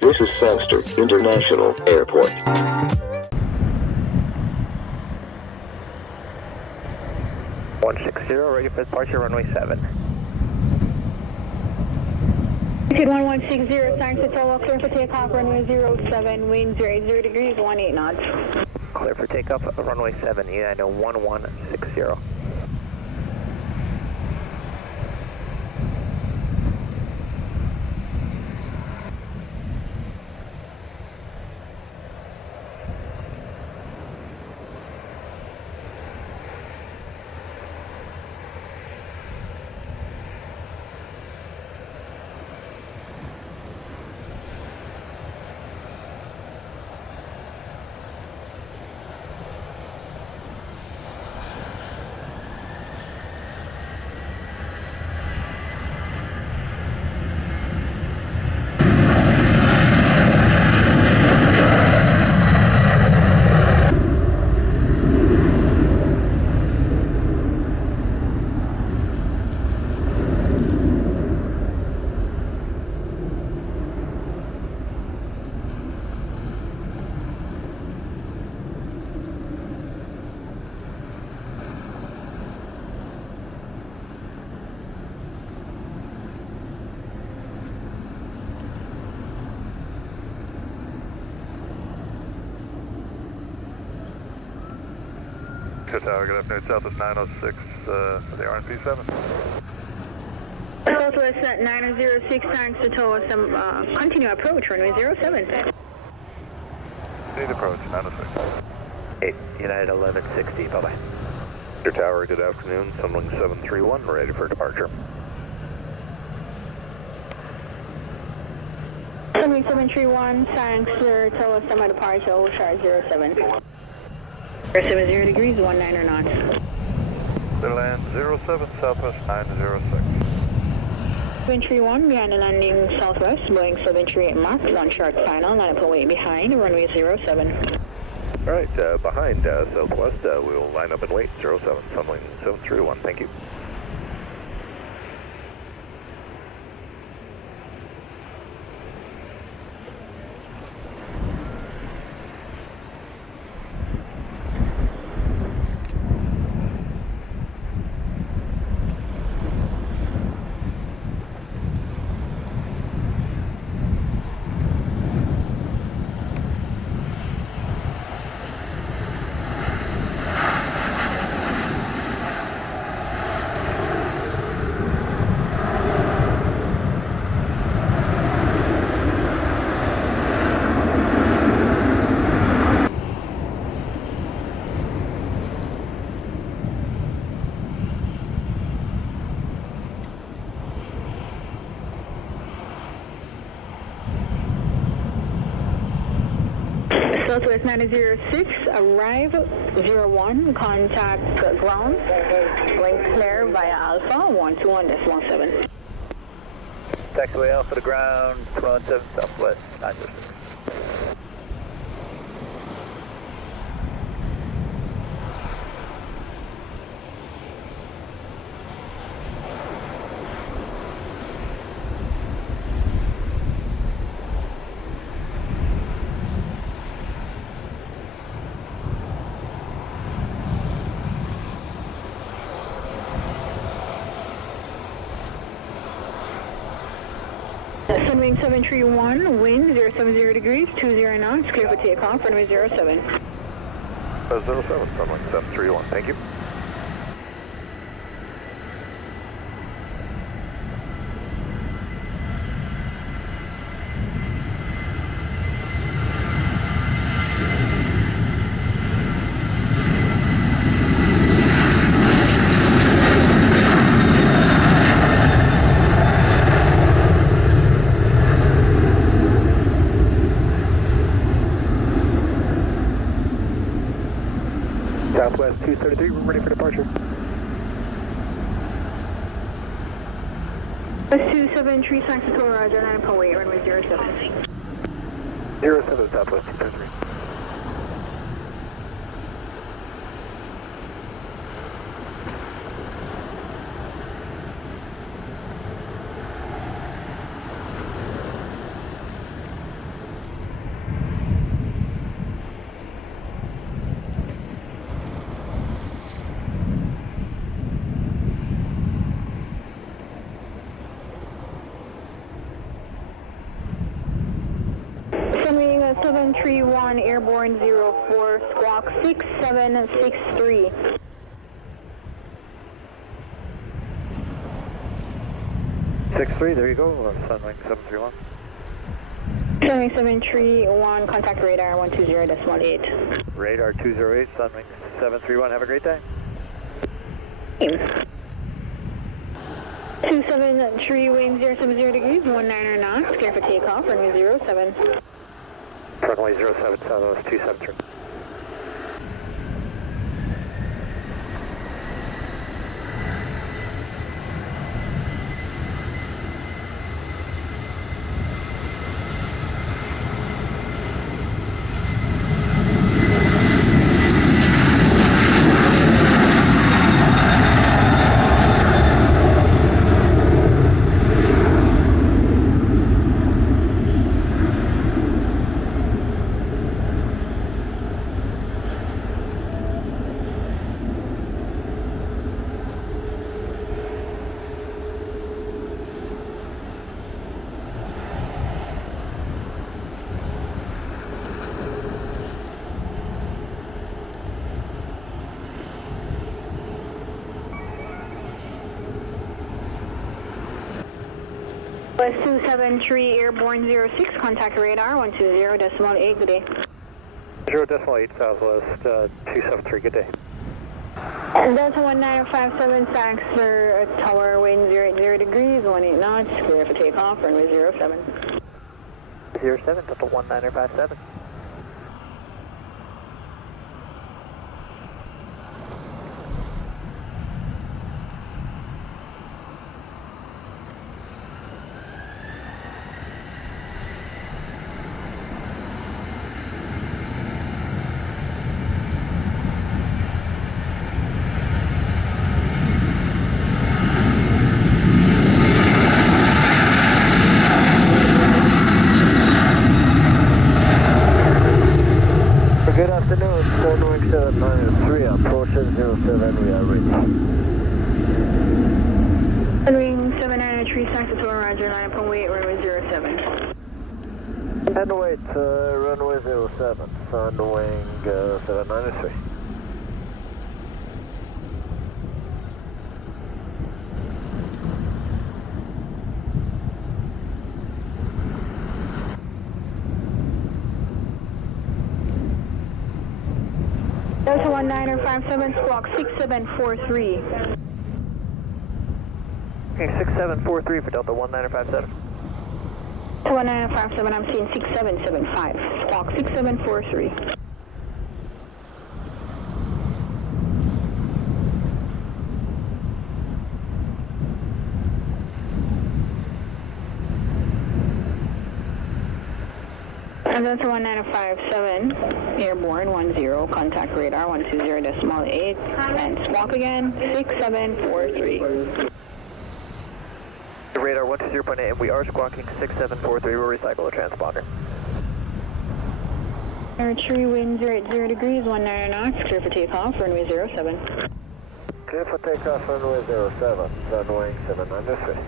This is Sangster International Airport. 160, ready for departure, runway 7. 1160, sangster tower, clear for takeoff, runway 07, winds 80 degrees, 18 knots. Clear for takeoff, runway 7, United 1160. Tower, good afternoon, Southwest 906 for the RNP 7. Southwest at 906, sangster tower, continue approach, runway 07. Need approach, 906. 8, United 1160, bye-bye. Tower, good afternoon, Sunwing 731, ready for departure. Sunwing 731, sangster tower, semi departure, will chart 07. 070 degrees, 19 knots. Land 07, Southwest 906. 731, behind the landing southwest, Boeing 738 Mach, launch chart final, line up away behind, runway 07. All right, behind Southwest, we will line up and wait, 07, Sunwing 731, thank you. Southwest 906, arrive 01, contact ground, link clear via Alpha 121.17. Taxiway Alpha to ground, 217 Southwest 906. Sunwing 731, wind 070 degrees, 20 knots, clear for takeoff, runway 07. 07, Sunwing 731, thank you. Southwest 233, we're ready for departure. West 273, sangster tower, roger, 9 upon wait, runway 07. 07, Southwest 233. 2731 airborne 04, squawk 6763. There you go, Sunwing 731. 7731, contact radar 120.8. Radar 208, Sunwing 731, have a great day. 273, wind 070 degrees, 19 knots, clear for takeoff, runway 07. Runway 07, Southwest 273. West 273 airborne 06, contact radar 120.8, good day. 0.8 Southwest 273, good day. Delta 1957, sangster tower, wind 080 degrees, 18 knots, clear for takeoff, runway 07. 07, Delta 1957. Good afternoon, Sunwing 793, approaching 07, we are ready. Sunwing 793, sangster tower, roger, line up and wait, runway 07. And wait, runway 07, Sunwing 793. Delta 1957, squawk 6743. Okay, 6743 for Delta 1957. Delta 1957, I'm seeing 6775, squawk 6743. And Delta 1957, airborne 10, contact radar 120.8, and squawk again 6743. Radar 120.8, and we are squawking 6743, we'll recycle the transponder. Tree wind 080 degrees, 19 knots, clear for takeoff, runway 07. Clear for takeoff, runway 07, Sunwing 793.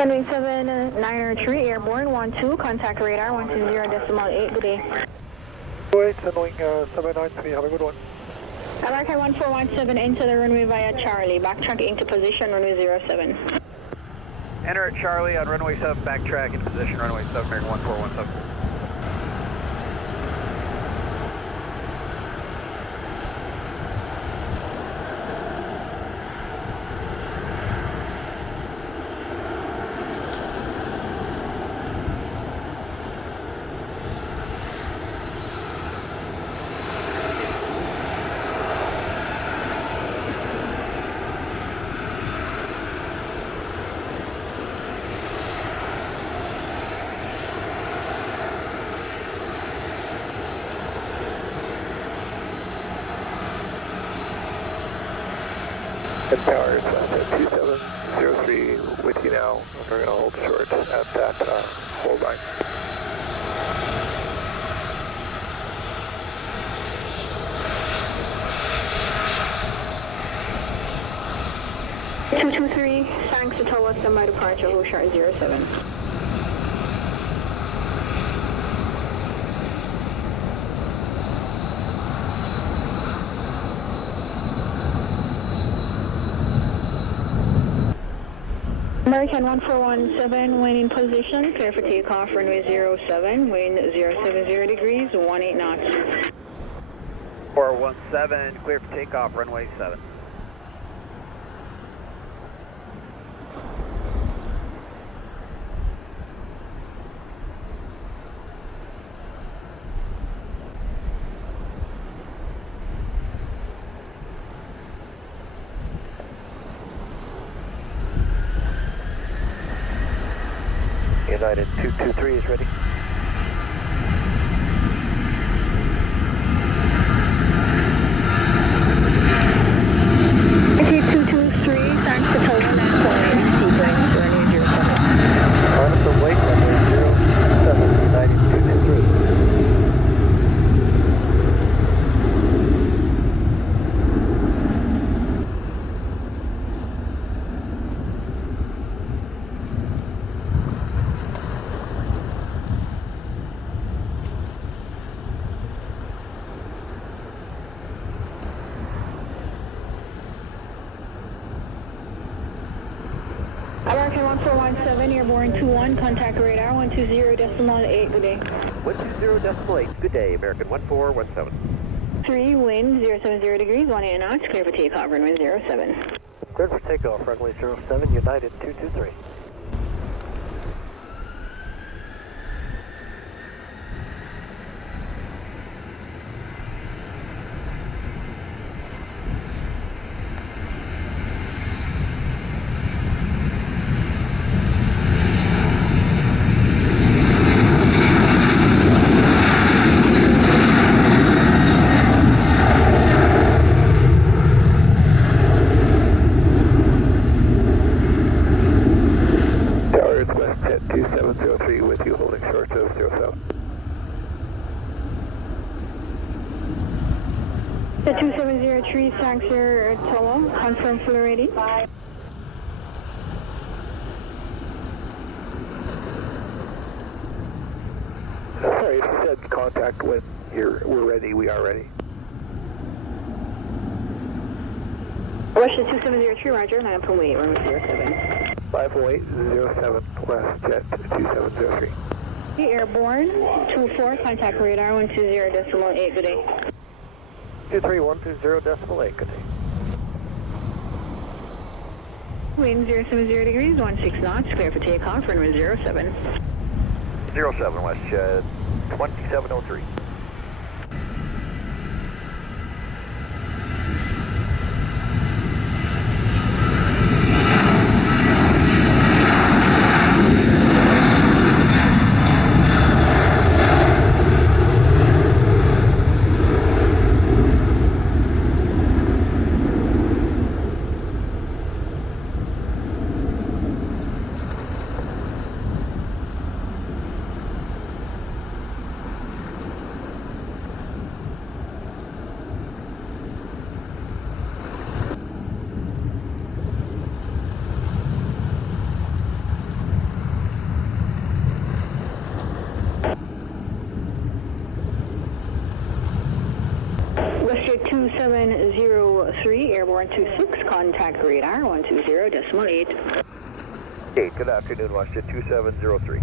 Sunwing 793, airborne 12, contact radar 120.8, good day. Wait, Sunwing 793, have a good one. American 1417, enter the runway via Charlie, backtrack into position, runway 07. Enter at Charlie on runway 7, backtrack into position, runway 7, American 1417. And power is at 2703 with you now. We're going to hold short at that hold line. Two-two-three, sangster towards standby departure, hold short 07. American 1417, wind in position, clear for takeoff, runway 07, wind 070 degrees, 18 knots. 417, clear for takeoff, runway 7. United 223 is ready. United 223, sangster total and sequence, runway 07. On up the wake, runway 07, United 223. American 1417, airborne 21, contact radar 120.8, good day. 120.8, good day, American 1417. 3, wind 070 degrees, 18 knots, clear for takeoff, runway 07. Clear for takeoff, runway 07, United 223. Tower is WestJet 2703 with you holding short of 07. The 2703, sangster total, confirm full ready. Sorry, if you said contact when we're ready, we are ready. WestJet 2703, roger, line up and wait, runway 07. 50807, WestJet 2703. Airborne 24, contact radar 120.8, good day. 23120.8, good day. Wind 070 degrees, 16 knots, clear for takeoff, runway 07. 07, WestJet 2703. WestJet 2703, airborne 26, contact radar 120.8. Hey, good afternoon, WestJet 2703.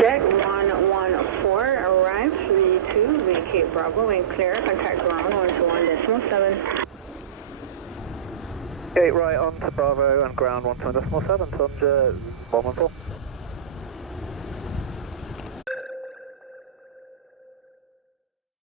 Jet 114, arrive 32, vacate Bravo and clear, contact ground 121.7. Okay, right on to Bravo and ground 121.7, Sunjet 114.